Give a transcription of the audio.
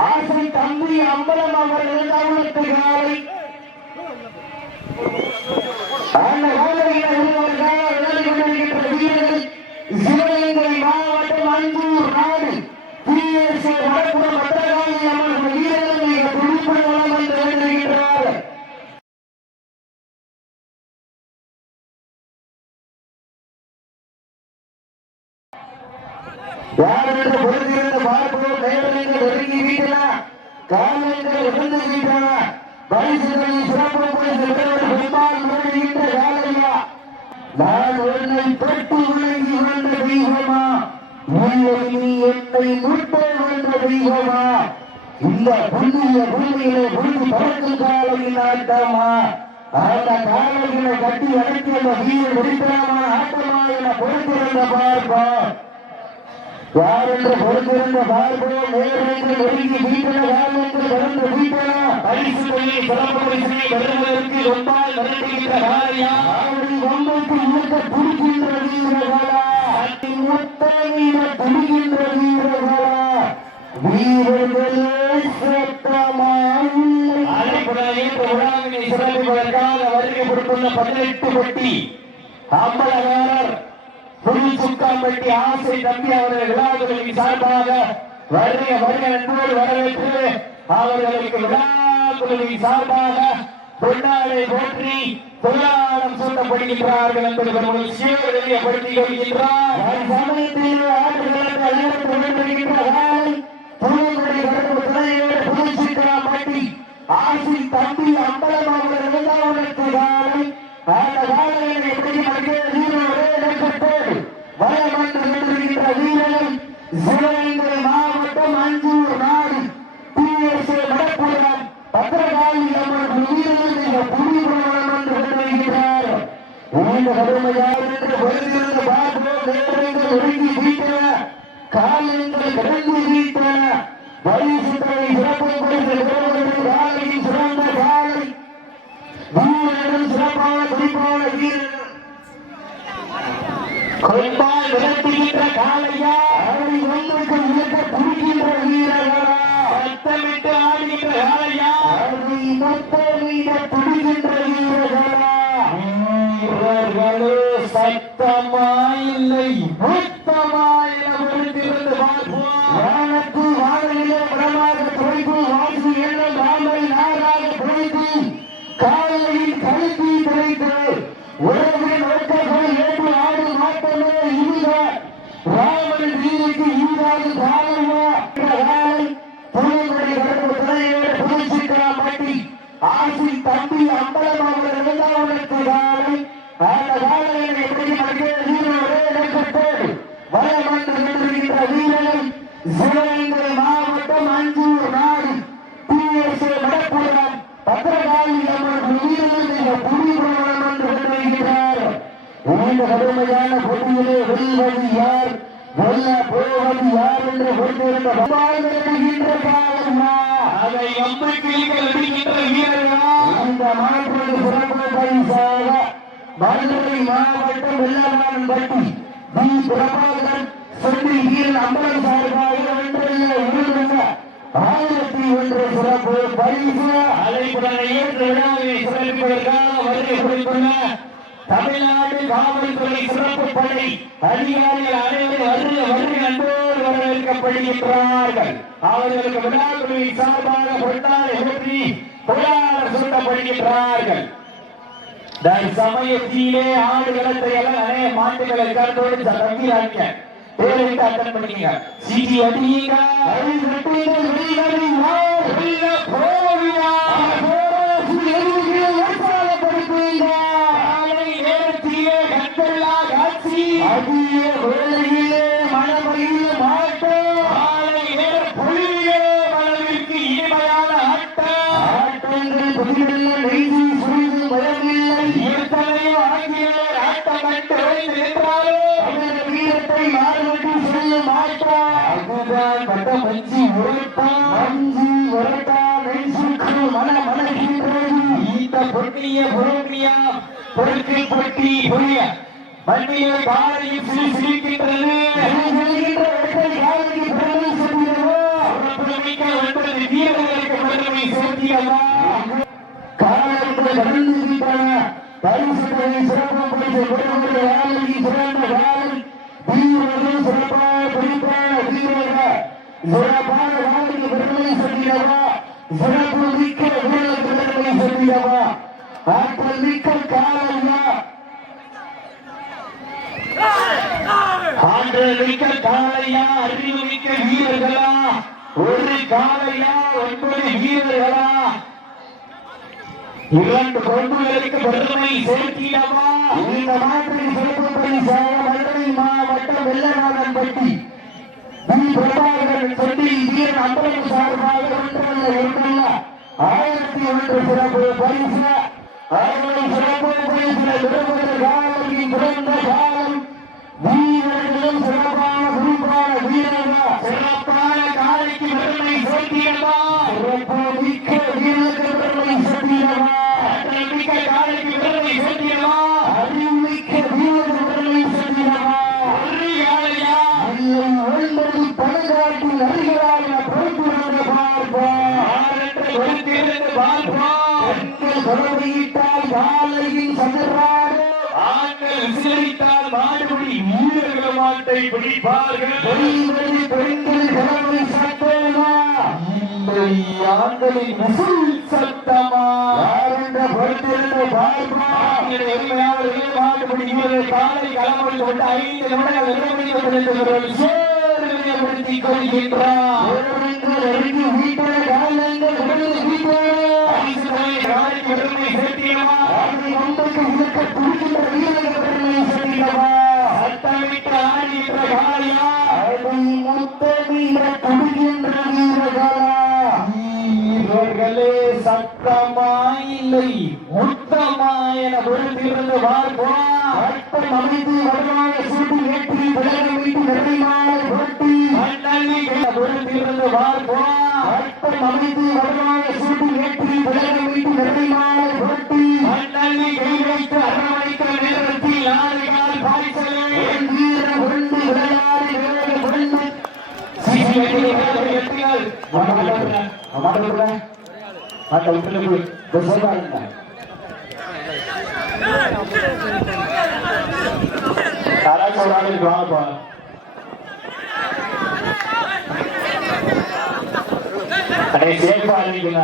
ஆசை தம்பி அம்பலம் அவர்கள் கவனத்து காலை சிவகங்கை மாவட்டம் அஞ்சூர் நாடு வடப்புறம் பத்திரகாளி அம்மன் வீரர்கள் மிக துடிப்பு நலம் என்று எழுதுகின்றார்கள். யாரென்று பொருந்திருந்த பார்ப்போம் நேரங்கள் ஒதுங்கி வீட்டன காலங்கள் இழந்து வீட்டன பரிசுகளை சிறப்பு பெருமாள் முறையிட்ட காலையா நான் உன்னை தொட்டு உலகி வந்த தெய்வமா இல்லை நீ என்னை முட்டை வந்த தெய்வமா இந்த புண்ணிய பூமியிலே புரிந்து பறக்கும் காலையில் ஆட்டமா அந்த காலைகளை கட்டி அடைத்து அந்த வீரர் வெடித்தனமான ஆட்டமா என பொறுத்திருந்த பார்ப்போம். யாரென்று பொறுத்திருந்த பார்ப்போம் நேரங்கள் ஒதுங்கி வீட்டன காலங்கள் கடந்து வீட்டன பரிசுகளை சிறப்பு பரிசுகளை வருவதற்கு ரொம்ப நடத்துகின்ற காலையா அவருடைய வம்பைக்கு இழுக்க துடிக்கின்ற வீரர்களா முத்தமிட துடிக்கின்ற வீரர்களா வீரர்களே சத்தமாய் உலகினை சிறப்பிப்பதற்காக வருகை கொடுத்துள்ள 18 பட்டி அம்பலகாரர் புதுசுக்காம்பட்டி ஆசை தம்பி அவர்கள் விழாக்குழுவின் சார்பாக வருகை என்போடு வரவேற்று அவர்களுக்கு விழாக்குழுவின் சார்பாக பொன்னாடை போற்றி பொருளாதாரம் சூட்டப்படுகின்றார்கள் என்பது தெரியப்படுத்திக் கொள்கின்றார். புதுசுக்காம்பட்டி ஆசை தம்பி அம்பலம் அவர்கள் அந்த காலையில் எப்படி வளமன்ற வீரர்கள் சிவகங்கை மாவட்டம் அஞ்சூர் நாடு வடப்புறம் பத்திரகாளி அம்மன் வீரர்கள் புலிபுரம் என்று வருகிறார். இந்த கடுமையார் என்று வருகிறது பார்ப்போம் நேரங்கள் ஒதுங்கி வீட்டன காலங்கள் கடந்து வீட்டன வரிசுத்தனை சிறப்பு காலையின் சிறந்த காலை வீரர்கள் சிறப்பான குறிப்பான வீரர்கள் கொம்பால் விரட்டுகின்ற காலையா அவரை ஒன்றுக்கு இழக்க துடிக்கின்ற வீரர்களா சத்தமிட்டு ஆடுகின்ற காலையா அவரை மொத்தமிட துடிக்கின்ற வீரர்களா வீரர்களோ சத்தமாயில்லை மொத்தமாயில பொறுத்திருந்து பார்ப்போம். வானத்து வாழையிலே படமாக துறைப்பு வாசி என்ற நாளை நாளாக துறைத்து காலையில் கழுத்தி துறைத்து உறவின் ஒட்டங்களை ஏற்று ஆடும் ஆட்டமே இதுதான் ராமன் வீருக்கு ஈடாது காலையா காலை புலிமுறை கடற்பு துணையோடு புதுசுக்காம்பட்டி ஆசி தம்பி அம்பலம் அவர்கள் இரண்டாவதற்கு காலை அந்த காலையில் எப்படி வீரர்களே இடம்பெற்றோடு வளமன்று நின்றுகின்ற வீரர்கள் சிவகங்கை மாவட்டம் அஞ்சூர் நாடு வடப்புறம் பத்திரகாளி அம்மன் வீரர்கள் புலிபுரம் என்று வருகிறார். இந்த கடுமையான போட்டியிலே வெல்வது யார் வெல்ல போவது யார் என்று கொண்டிருந்த அதை அம்பிக்கின்ற வீரர்களா இந்த மாற்று சிறப்பு பரிசாக மதுரை மாவட்டம் வெள்ளமானம்பட்டி பி பிரபாகரன் சொல்லி வீரன் அம்பலம் சார்பாக வென்றுள்ள 1001 சிறப்பு பரிசு அழைப்புடனை ஏற்று விழாவை சிறப்பிப்பதற்காக வருகை கொடுத்துள்ள தமிழ்நாடு காவல்துறை சிறப்பு படை அதிகாரிகள் அனைவரும் வருகை அன்போடு வரவேற்கப்படுகின்றார்கள். அவர்களுக்கு விழாக்குழுவின் சார்பாக பொன்னாடை போற்றி பொருளாதாரம் சூட்டப்படுகின்றார்கள். சமயத்திலே ஆடுகளத்தை எல்லாம் அநேக மாட்டுகளை கண்டோடு தம்பிராங்க பேரிட்டு அட்டன் பண்ணிக்க சிடி அடிங்க அதிக வேளையிலே மனமையிலே மாட்டோம் ஆலை நேர பொழிவிலே மனதிற்கு இனிமையான ஆட்டங்கள் புதிய நெய்தி சுருது பயமில்லை எத்தனையோ ஆங்கிலேயர் ஆட்டம் கண்டு நின்றாரோ அந்த வீரத்தை மாறுபட்டு சொல்ல மாட்டா அதுதான் கட்ட மஞ்சி உரைட்டா நெய் சுற்று மனகின்றது இந்த பொன்னிய பொறுமையா பொருட்கள் பொட்டி புரிய மண்ணிய காலையும் சிரிக்கின்றது வீரர்களுக்கு பெருமை சேர்த்தியவா காலத்தில் கடந்திருக்கின்றன பரிசுகளை சிறப்பு பரிசு கொடுக்கின்ற வேலைக்கு சிறந்த வேலை வீரர்கள் சிறப்பான குறிப்பான வீரர்கள் சிறப்பான வேலைக்கு பெருமை சேர்த்தியவா சிறப்பு மிக்க வீரர்களுக்கு பெருமை சேர்த்தியவா ஆற்றல் மிக்க காலையா ஆற்றல் மிக்க காலையா அறிவு மிக்க வீரர்களா ஒரு காலையா 9 வீரர்களா 2 கொண்டுகளுக்கு பெருமை சேர்த்தியவா இந்த மாற்றின் சிறப்பு பரிசாக மதுரை மாவட்டம் வெள்ளநாதன்பட்டி பிரபாகரன் சொல்லி வீரன் அம்பலம் சார்பாக ஒன்றல்ல 1001 சிறப்பு பரிசு அறுவை சிறப்பு பரிசு விடுபட்ட காலையின் பிறந்த காலம் வீரர்களும் சிறப்பான குறிப்பான வீரர்கள் சிறப்பான காலைக்கு பெருமை சேர்த்தியவா சிறப்பு மிக்க வீரர்களுக்கு பெருமை சேர்த்தியவா மிக்க காலைக்கு பெருமை சேர்த்தியவா அறிவுமிக்க வீரர்களுக்கு பெருமை சேர்த்தியவா ஒரு காலையா இல்லை 9 பழங்காட்டில் அறிகிறார்கள் பொறுப்புணர்ந்து பார்ப்போம் சொல்லிவிட்டால் காலையின் சதுராடு ஆண்கள் விசிலிட்டால் மாடுபடி வீரர்கள் மாட்டை பிடிப்பார்கள் பெண்கள் கிழமை சட்டமா இல்லை ஆண்களின் விசில் சட்டமா என்ற பொறுத்திருந்து பார்ப்போம் மாடுபடி வீரர்கள் காலை களமொழி கொண்டு 5 நிமிடங்கள் சேருப்படுத்திக் கொள்கின்றார் வீட்டில் காலங்கள் பெருமை சேர்த்தியவா இலக்க துடிக்கின்ற வீரர்கள் பெருமை சேர்த்தியவா சட்டமிட்ட ஆடுகின்ற காலையா மொத்த வீர துடிக்கின்ற வீரர்களா வீரர்களே சட்டமா இல்லை முத்தமா என பொறுத்திருந்து பார்ப்போம் சட்டம் அமைத்து வருமான சூட்டி ஏற்றி விலக வீட்டு நிறைவான போட்டி பொறுத்திருந்து பார்ப்போம் சட்டம் அமைத்து வருமான சூட்டி ஏற்றி விலக வீட்டு நிறைவான போட்டி கை வைத்து அரவணைக்கிற நேரத்தில் ஆறுகால் பாய்ச்சலே வீர கொண்டு விளையாடி வேக கொண்டு சேஃபா இருக்கீங்க